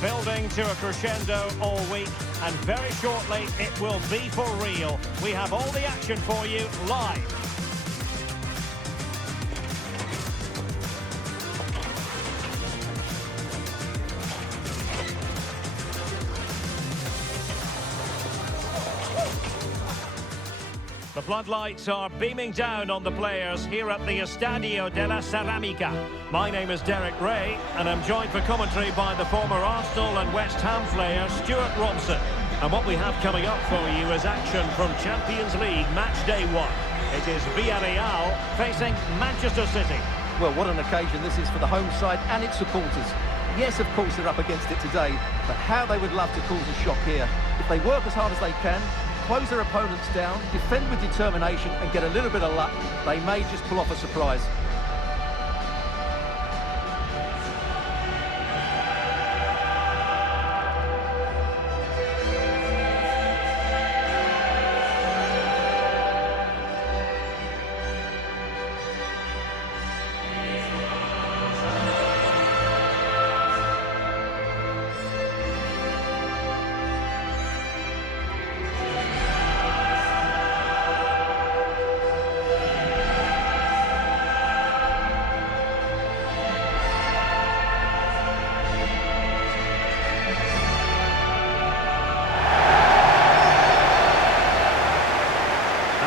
Building to a crescendo all week, and very shortly it will be for real. We have all the action for you live. The floodlights are beaming down on the players here at the Estadio de la Cerámica. My name is Derek Ray, and I'm joined for commentary by the former Arsenal and West Ham player Stuart Robson. And what we have coming up for you is action from Champions League match day 1. It is Villarreal facing Manchester City. Well, what an occasion this is for the home side and its supporters. Yes, of course, they're up against it today, but how they would love to cause a shock here. If they work as hard as they can, close their opponents down, defend with determination and get a little bit of luck, they may just pull off a surprise.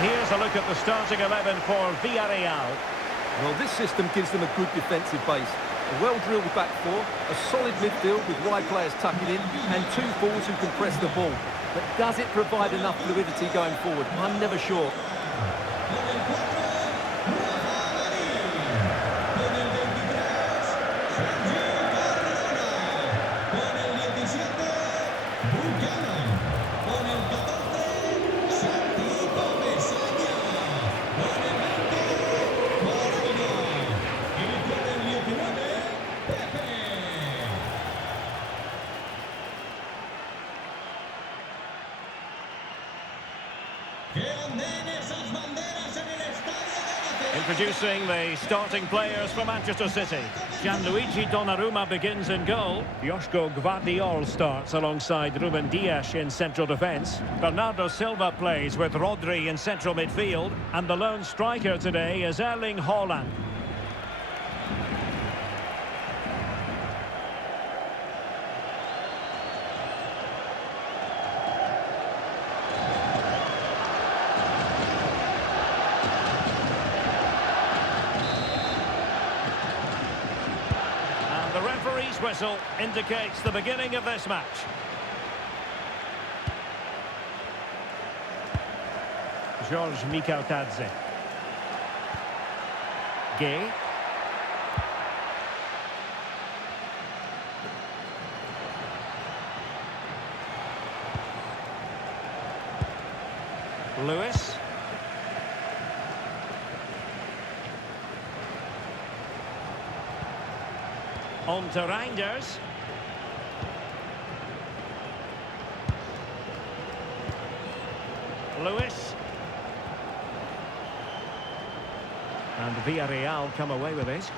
Here's a look at the starting 11 for Villarreal. Well, this system gives them a good defensive base. A well-drilled back four, a solid midfield with wide players tucking in, and two forwards who can press the ball. But does it provide enough fluidity going forward? I'm never sure. Introducing the starting players for Manchester City. Gianluigi Donnarumma begins in goal. Joško Gvardiol starts alongside Ruben Dias in central defence. Bernardo Silva plays with Rodri in central midfield. And the lone striker today is Erling Haaland. The referee's whistle indicates the beginning of this match. George Mikautadze. Gay. Lewis. On to Reinders. Lewis. And Villarreal come away with it.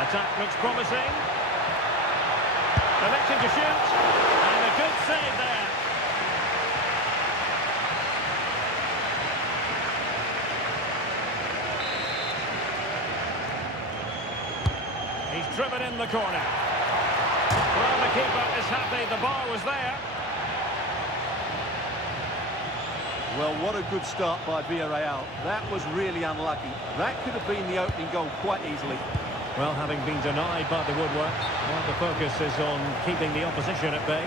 Attack looks promising. Electing to shoot. And a good save there. He's driven in the corner. Well, the keeper is happy the ball was there. Well, what a good start by Villarreal. That was really unlucky. That could have been the opening goal quite easily. Well, having been denied by the woodwork, well, the focus is on keeping the opposition at bay.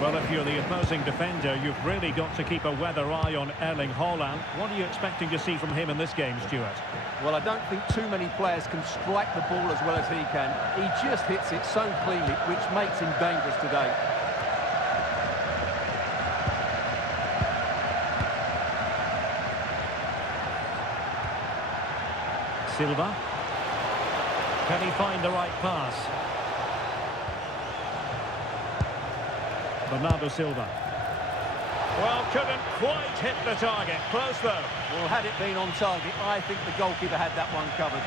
Well, if you're the opposing defender, you've really got to keep a weather eye on Erling Haaland. What are you expecting to see from him in this game, Stuart? Well, I don't think too many players can strike the ball as well as he can. He just hits it so cleanly, which makes him dangerous today. Silva. Can he find the right pass? Bernardo Silva. Well, couldn't quite hit the target. Close, though. Well, had it been on target, I think the goalkeeper had that one covered.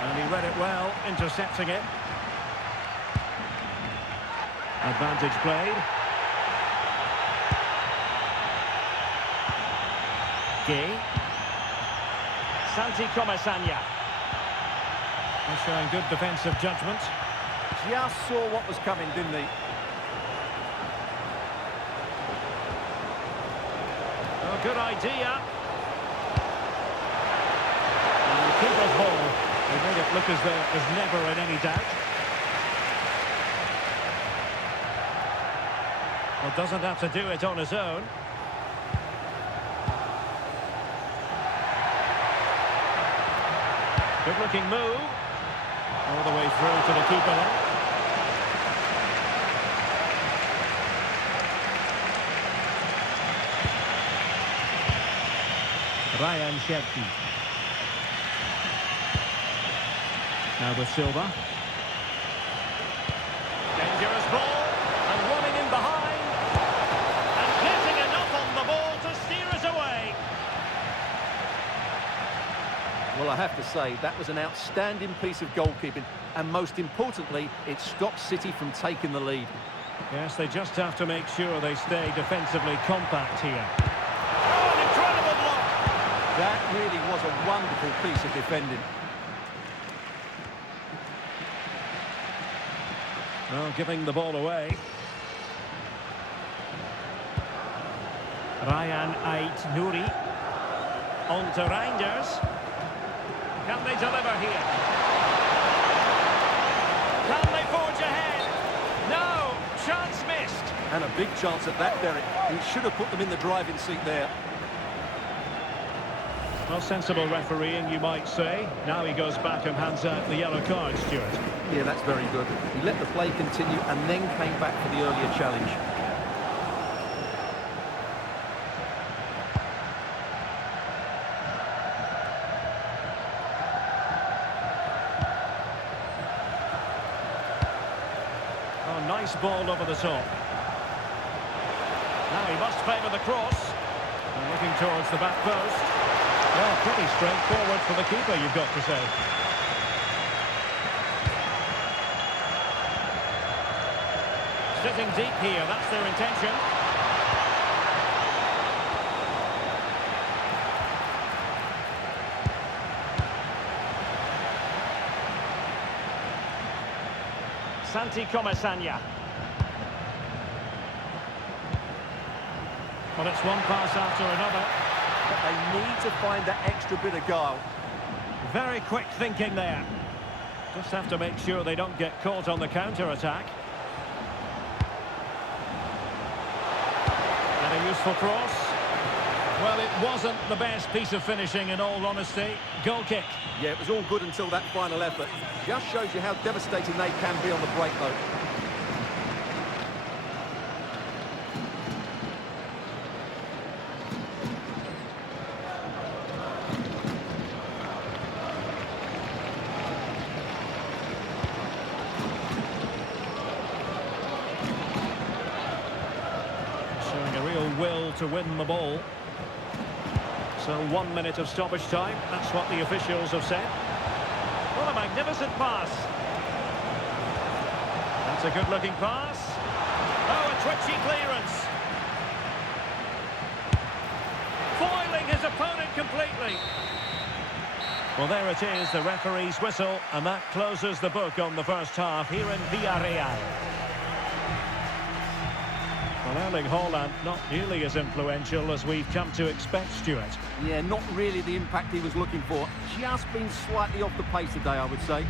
And he read it well, intercepting it. Advantage played. Santi Comasagna. They're showing good defensive judgment. Just saw what was coming, didn't he? Oh, good idea. And the keeper's ball. They made it look as though it was never in any doubt. Well, doesn't have to do it on his own. Good-looking move. All the way through to the keeper then. Ryan Cherki. Now with Silva. Dangerous ball. And running in behind. And getting enough on the ball to steer it away. Well, I have to say, that was an outstanding piece of goalkeeping, and most importantly, it stopped City from taking the lead. Yes, they just have to make sure they stay defensively compact here. Oh, an incredible block! That really was a wonderful piece of defending. Well, giving the ball away. Ryan Ait-Nouri. On to Reinders. Can they deliver here? Can they forge ahead? No! Chance missed! And a big chance at that, Derek. He should have put them in the driving seat there. Well, sensible refereeing, you might say. Now he goes back and hands out the yellow card, Stuart. Yeah, that's very good. He let the play continue and then came back for the earlier challenge. Oh, nice ball over the top. Now he must favour the cross. And looking towards the back post. Well, pretty straightforward for the keeper, you've got to say. Sitting deep here, that's their intention. Santi Comasagna. Well, it's one pass after another. But they need to find that extra bit of guile. Very quick thinking there. Just have to make sure they don't get caught on the counter-attack. And a useful cross. Well, it wasn't the best piece of finishing, in all honesty. Goal kick. Yeah, it was all good until that final effort. Just shows you how devastating they can be on the break, though. Showing a real will to win the ball. So 1 minute of stoppage time, that's what the officials have said. What a magnificent pass. That's a good-looking pass. Oh, a twitchy clearance. Foiling his opponent completely. Well, there it is, the referee's whistle, and that closes the book on the first half here in Villarreal. Well, Erling Haaland not nearly as influential as we've come to expect, Stuart. Yeah, not really the impact he was looking for. Just been slightly off the pace today, I would say.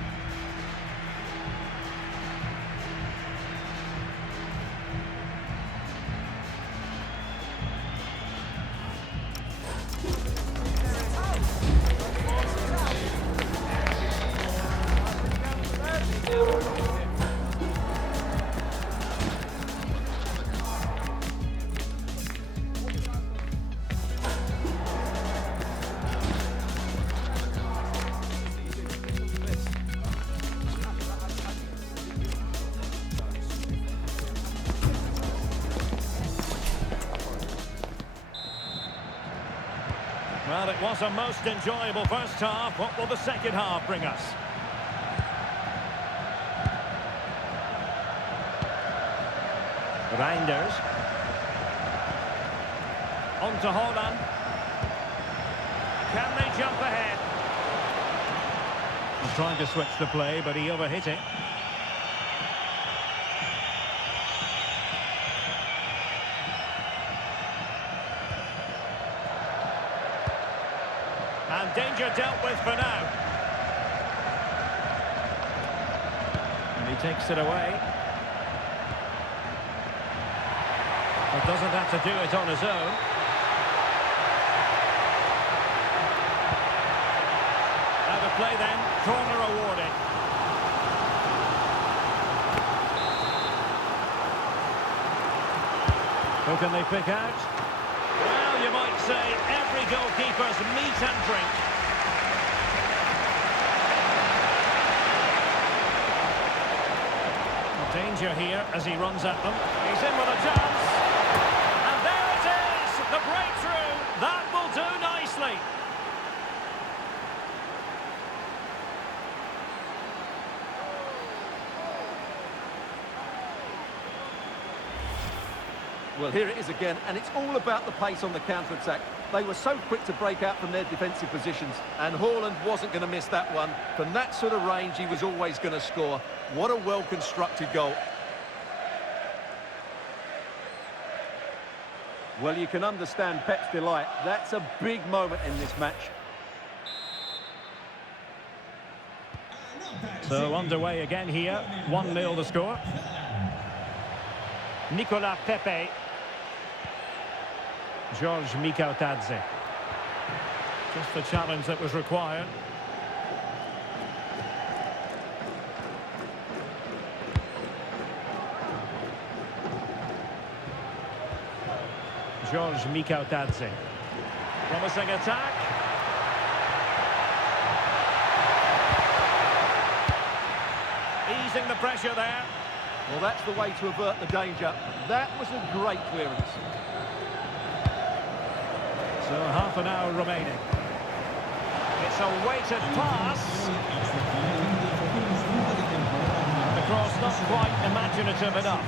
Well, it was a most enjoyable first half. What will the second half bring us? Reinders. On to Holland. Can they jump ahead? He's trying to switch the play, but he overhit it. And danger dealt with for now. And he takes it away. But doesn't have to do it on his own. Out of play then, corner awarded. Who can they pick out? Well, you might say every goalkeeper's meat and drink. Danger here as he runs at them. He's in with a chance. And there it is! The breakthrough! That will do nicely. Well, here it is again, and it's all about the pace on the counter-attack. They were so quick to break out from their defensive positions, and Haaland wasn't going to miss that one. From that sort of range, he was always going to score. What a well-constructed goal. Well, you can understand Pep's delight. That's a big moment in this match. So underway again here. 1-0 the score. Nicolas Pepe. George Mikautadze. Just the challenge that was required. George Mikautadze. Promising attack. Easing the pressure there. Well, that's the way to avert the danger. That was a great clearance. So half an hour remaining. It's a weighted pass. The cross not quite imaginative enough.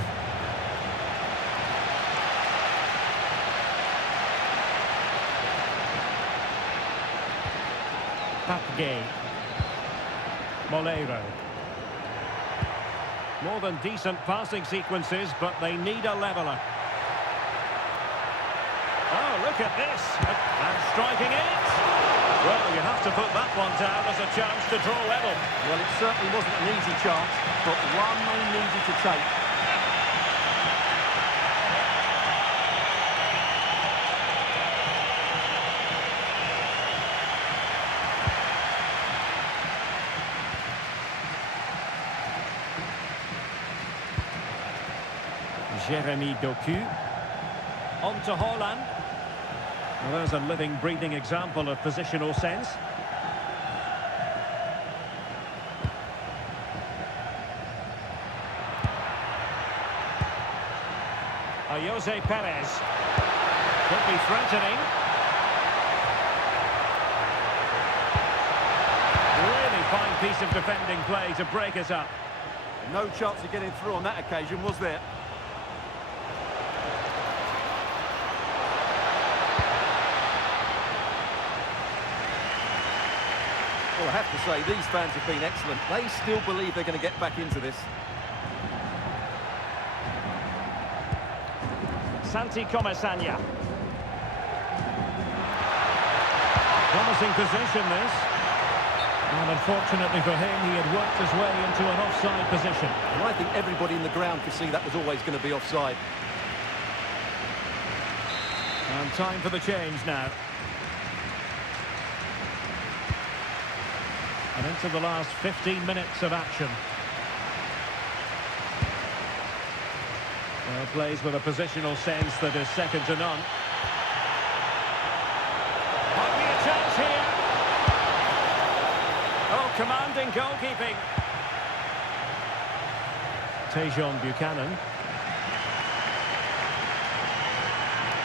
Papgay. Moleiro. More than decent passing sequences, but they need a leveller. Oh, look at this. And striking it. Well, you have to put that one down as a chance to draw level. Well, it certainly wasn't an easy chance, but one they needed to take. Jeremy Doku. On to Haaland. Well, there's a living, breathing example of positional sense. Jose Perez. Could be threatening. Really fine piece of defending play to break us up. No chance of getting through on that occasion, was there? Well, I have to say, these fans have been excellent. They still believe they're going to get back into this. Santi Comesaña. Promising position, this. And unfortunately for him, he had worked his way into an offside position. And I think everybody in the ground could see that was always going to be offside. And time for the change now. And into the last 15 minutes of action. Well, plays with a positional sense that is second to none. Might be a chance here. Oh, commanding goalkeeping. Tejon Buchanan.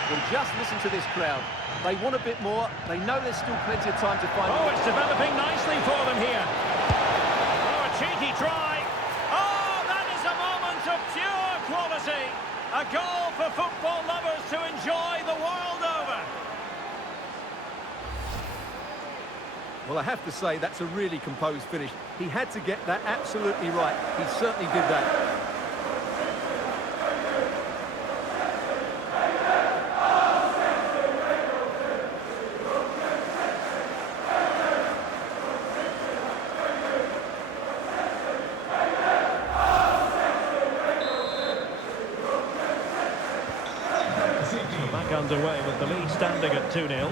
Well, just listen to this crowd. They want a bit more. They know there's still plenty of time to find... Oh, it's developing nicely for them here. Oh, a cheeky try. Oh, that is a moment of pure quality. A goal for football lovers to enjoy the world over. Well, I have to say, that's a really composed finish. He had to get that absolutely right. He certainly did that. Back underway with the lead standing at 2-0.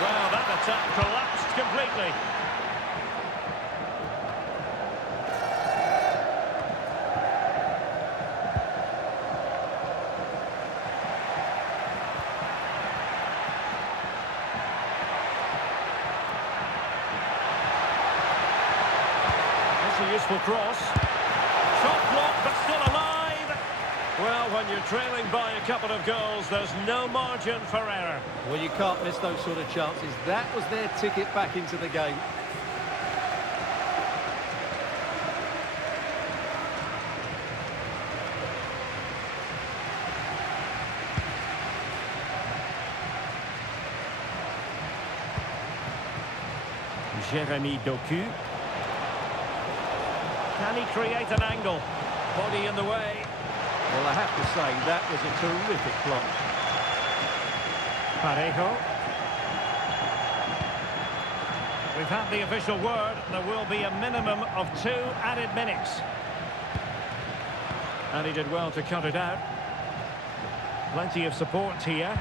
Well, that attack collapsed completely. A useful cross. Shot blocked, but still alive. Well, when you're trailing by a couple of goals, there's no margin for error. Well, you can't miss those sort of chances. That was their ticket back into the game. Jérémy Doku. Can he create an angle? Body in the way. Well, I have to say, that was a terrific plonge. Parejo. We've had the official word. There will be a minimum of 2 added minutes. And he did well to cut it out. Plenty of support here.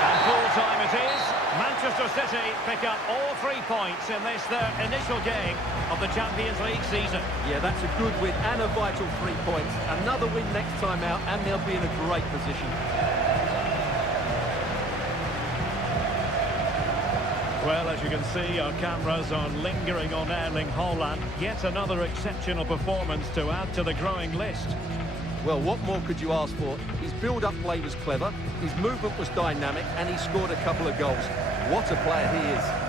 And full time it is. Manchester City pick up all 3 points in this, their initial game of the Champions League season. Yeah, that's a good win and a vital 3 points. Another win next time out, and they'll be in a great position. Well, as you can see, our cameras are lingering on Erling Haaland. Yet another exceptional performance to add to the growing list. Well, what more could you ask for? His build-up play was clever, his movement was dynamic, and he scored a couple of goals. What a player he is.